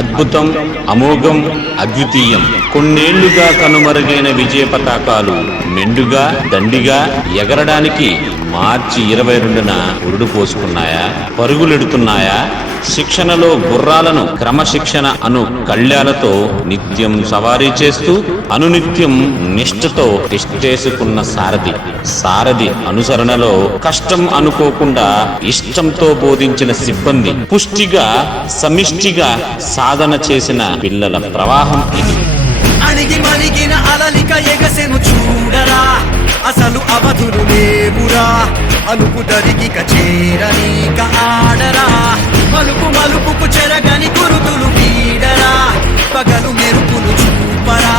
అద్భుతం, అమోఘం, అద్వితీయం. కొన్నేళ్లుగా కనుమరుగైన విజయ పతాకాలు మెండుగా, దండిగా ఎగరడానికి మార్చి 22న ఉరుడు పోసుకున్నాయా, పరుగులెడుతున్నాయా? శిక్షణలో గుర్రాలను క్రమశిక్షణ అను కళ్యాలతో నిత్యం సవారీ చేస్తూ అనునిత్యం నిష్ఠతో తిష్టేసుకున్న సారథి అనుసరణలో కష్టం అనుకోకుండా ఇష్టంతో బోధించిన సిబ్బంది, పుష్టిగా సమిష్టిగా సాధన చేసిన పిల్లల ప్రవాహం ఇది. అణిగి మణిగిన అలలిక ఎగసెను చూడరా, అసలు అవధులు లేవురా, అలుపు దరిగిక చేరనీక ఆడరా, మలుపు మలుపుకు చెరగని గురుతులు వీడరా, పగలు మెరుపులు చూపరా,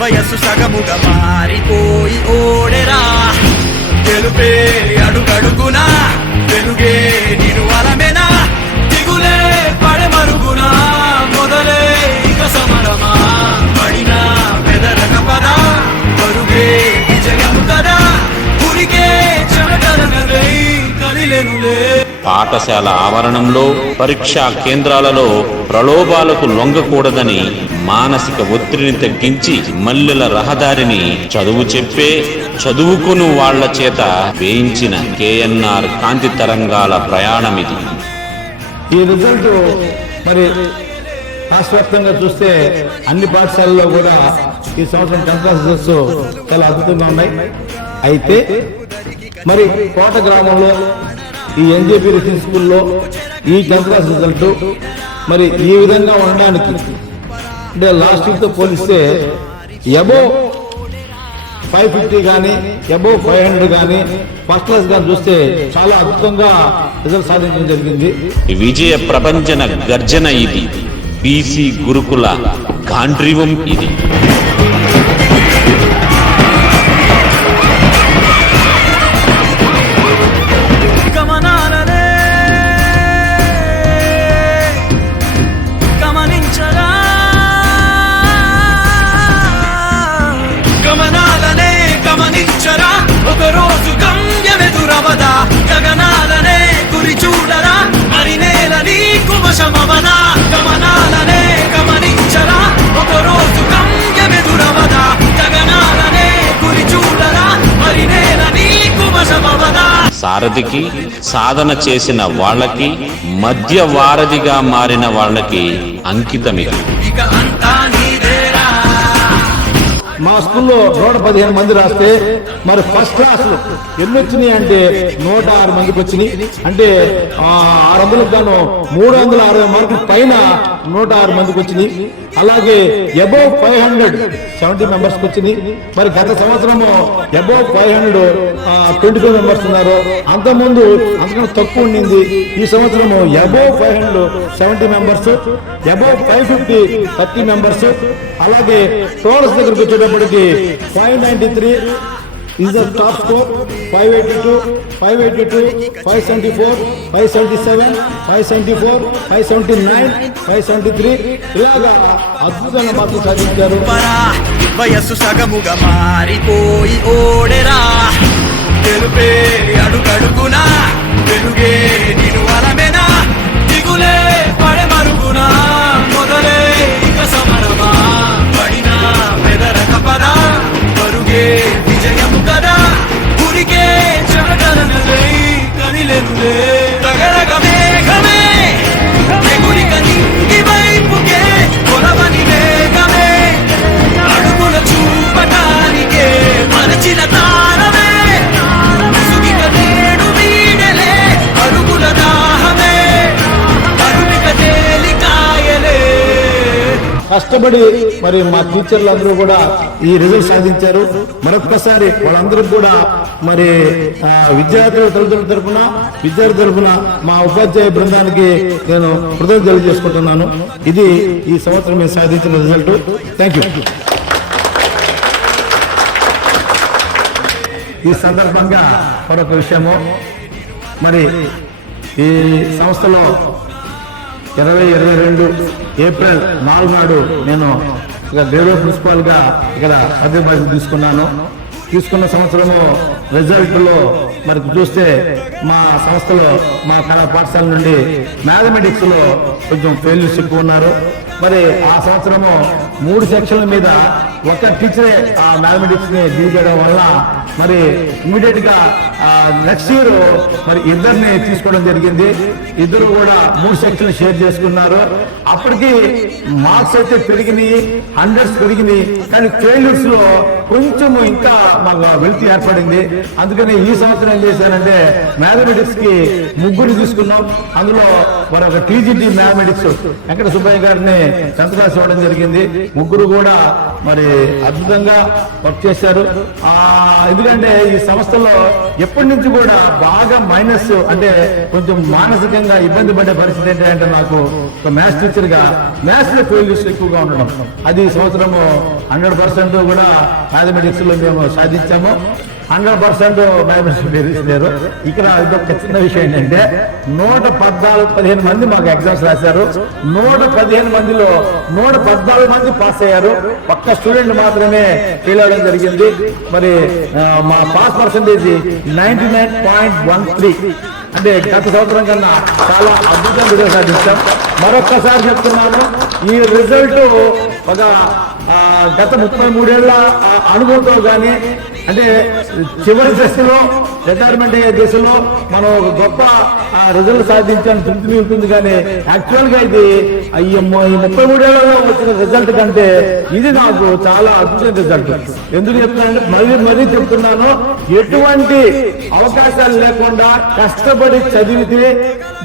వయస్సు సగముగా మారిపోయి ఓడెరా, గెలుపే అడుగడుగునా, వెలుగే నిరువలమెనా, దిగులే పడమరుగునా, మొదలే ఇక సమరమా, పడినా బెదరక పదా, పరుగే విజయము కదా, ఉరికే చెమటలనలై కదిలెనులే. పాఠశాల ఆవరణంలో, పరీక్షా కేంద్రాలలో ప్రలోభాలకు లొంగకూడదని మానసిక ఒత్తిడిని తగ్గించి మల్లెల రహదారిని చదువు చెప్పే, చదువుకును వాళ్ల చేత వేయించిన కేఎన్ఆర్ కాంతి తరంగాల ప్రయాణమిది. ఈ రిజల్ట్ మరి రాష్ట్రవ్యాప్తంగా చూస్తే అన్ని పాఠశాలల్లో కూడా ఈ సంవత్సరం 10th క్లాస్ రిజల్ట్స్ చాలా అద్భుతంగా ఉన్నాయి. అయితే మరి కోట గ్రామంలో ఈ ఎన్జేపీ రెసిడెన్షియల్ స్కూల్లో ఈ 10th క్లాస్ రిజల్ట్ మరి ఈ విధంగా ఉండడానికి అంటే లాస్ట్ వీక్తో పోలిస్తే అబోవ్ 550 కానీ అబోవ్ 500 కానీ ఫస్ట్ క్లాస్ కానీ చూస్తే చాలా అద్భుతంగా రిజల్ట్ సాధించడం జరిగింది. విజయ ప్రపంచన గర్జన ఇది. బీసీ గురుకుల గాండ్రీవం ఇది. ఒకరోజు గమ్యమెదురవదా, గగనాలనే గురి చూడరా, మరి నేల నీకు వశమవదా, గమనాలనే గమనించరా, ఒకరోజు గమ్యమెదురవదా, గగనాలనే గురి చూడరా, మరి నేల నీకు వశమవదా. సారథికి, సాధన చేసిన వాళ్ళకి, మధ్య వారధిగా మారిన వాళ్ళకి అంకితమిది. ఇక అంతా నీదేరా. మా స్కూల్లో 115 మంది రాస్తే మరి ఫస్ట్ క్లాసులు ఎన్ని వచ్చినాయి అంటే 106 మందికి వచ్చినాయి. అంటే 600కు గాను 360 మార్కుల పైన 106 మందికి వచ్చినాయి. అలాగే అబోవ్ 570 మెంబర్స్కి వచ్చినాయి. మరి గత సంవత్సరము అబోవ్ 522 మెంబర్స్ ఉన్నారు. అంతకుముందు అంతకన్నా తక్కువ ఉండింది. ఈ సంవత్సరము అబోవ్ 570 మెంబర్స్, అబోవ్ 550 30 మెంబర్స్. అలాగే టోటల్స్ దగ్గరకు వచ్చేటప్పటికి 593 is the top score. 582, 574, 577, 574, 579, 573 ఇలాగా అద్భుతంగా మార్కులు సాధించారు. వయస్సు సగముగా మారిపోయి ఓడెరా, గెలుపే అడుగడుగునా, వెలుగే నిరువలమెనా, దిగులే పడమరుగునా, మొదలే ఇక సమరమా, పడినా బెదరక పదా, పరుగే విజయము కదా, ఉరికే చెమటలనలై కదిలెనులే. తగరగ మేఘమే ఎగురిక నింగి వైపుకే, కొలవని వేగమే అడుగుల చూపటానికే, మరచిన తారమే సుగిక నేడు వీడలే, అరుగుల దాహమే అరుమిక తేలికాయలే. కష్టపడి మరి మా టీచర్లు అందరూ కూడా ఈ రిజల్ట్ సాధించారు. మరొక్కసారి వాళ్ళందరికీ కూడా మరి విద్యార్థుల తల్లిదండ్రుల తరఫున, విద్యార్థి తరఫున మా ఉపాధ్యాయ బృందానికి నేను కృతజ్ఞతలు తెలియజేసుకుంటున్నాను. ఇది ఈ సంవత్సరం మేము సాధించిన రిజల్ట్. Thank you. ఈ సందర్భంగా మరొక విషయము, మరి ఈ సంస్థలో 2022 ఏప్రిల్ 4 నాడు నేను గ్రేడ్ ప్రిన్సిపాల్ గా ఇక్కడ అధికారం తీసుకున్న సంవత్సరము రిజల్ట్లో మరి చూస్తే మా సంస్థలో మా పాఠశాల నుండి మ్యాథమెటిక్స్ లో కొంచెం ఫెయిల్యూర్స్ ఎక్కువ ఉన్నారు. మరి ఆ సంవత్సరము 3 సెక్షన్ల మీద ఒక టీచరే ఆ మ్యాథమెటిక్స్ ని డీల్ చేయడం వల్ల మరి ఇమీడియట్ గా నెక్స్ట్ ఇయర్ మరి ఇద్దరిని తీసుకోవడం జరిగింది. ఇద్దరు కూడా 3 సెక్షన్లు షేర్ చేసుకున్నారు. అప్పటికి మార్క్స్ అయితే పెరిగినాయి, 100s పెరిగినాయి, కానీ ఫెయిల్యూర్స్ లో కొంచెం ఇంకా మాకు వెలితి ఏర్పడింది. అందుకని ఈ సంవత్సరం ఏం చేశానంటే మ్యాథమెటిక్స్ కి 3 తీసుకున్నాం. అందులో మరి ఒక టీజీటీ మ్యాథమెటిక్స్ వెంకట సుబ్బయ్య గారిని సంతకాలు ఇవ్వడం జరిగింది. 3 కూడా మరి అద్భుతంగా వర్క్ చేశారు. ఎందుకంటే ఈ సంస్థలో ఎప్పటి నుంచి కూడా బాగా మైనస్ అంటే కొంచెం మానసికంగా ఇబ్బంది పడే పరిస్థితి ఏంటంటే నాకు ఒక మ్యాథ్స్ టీచర్ గా మ్యాథ్స్ లో ఫెయిల్యూర్స్ ఎక్కువగా ఉండడం. అది సంవత్సరము 100% కూడా మ్యాథమెటిక్స్ లో మేము సాధించాము. 100% మ్యాథమెటిక్స్ లేరు. ఇక్కడ ఇదొక చిన్న విషయం ఏంటంటే 115 మంది మాకు ఎగ్జామ్స్ రాశారు. 115 మందిలో 114 మంది పాస్ అయ్యారు. ఒక్క స్టూడెంట్ మాత్రమే ఫెయిల్ అవడం జరిగింది. మరి మా పాస్ పర్సంటేజ్ 99.13, అంటే గత సంవత్సరం కన్నా చాలా అద్భుతంగా విజయం సాధించాం. మరొక్కసారి చెప్తున్నాను, ఈ రిజల్ట్ ఒక గత 33 ఏళ్ల అనుభవంతో కానీ అంటే చివరి దశలో రిటైర్మెంట్ అయ్యే దశలో మనం ఒక గొప్ప రిజల్ట్ సాధించాలని తృప్తి ఉంటుంది. కానీ యాక్చువల్ గా ఇది ఈ 33 ఏళ్లలో వచ్చిన రిజల్ట్ కంటే ఇది నాకు చాలా అద్భుత రిజల్ట్. ఎందుకు చెప్తున్నానంటే మరీ చెప్తున్నాను, ఎటువంటి అవకాశాలు లేకుండా కష్టపడి చదివితే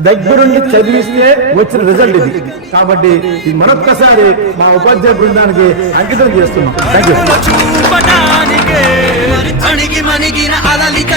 దగ్గరుండి చదివిస్తే వచ్చిన రిజల్ట్ ఇది. కాబట్టి ఇది మరొక్కసారి మా ఉపాధ్యాయ బృందానికి అంకితం చేస్తున్నాం. Thank you. చూపటానికే అణిగి మణిగిన అలలిక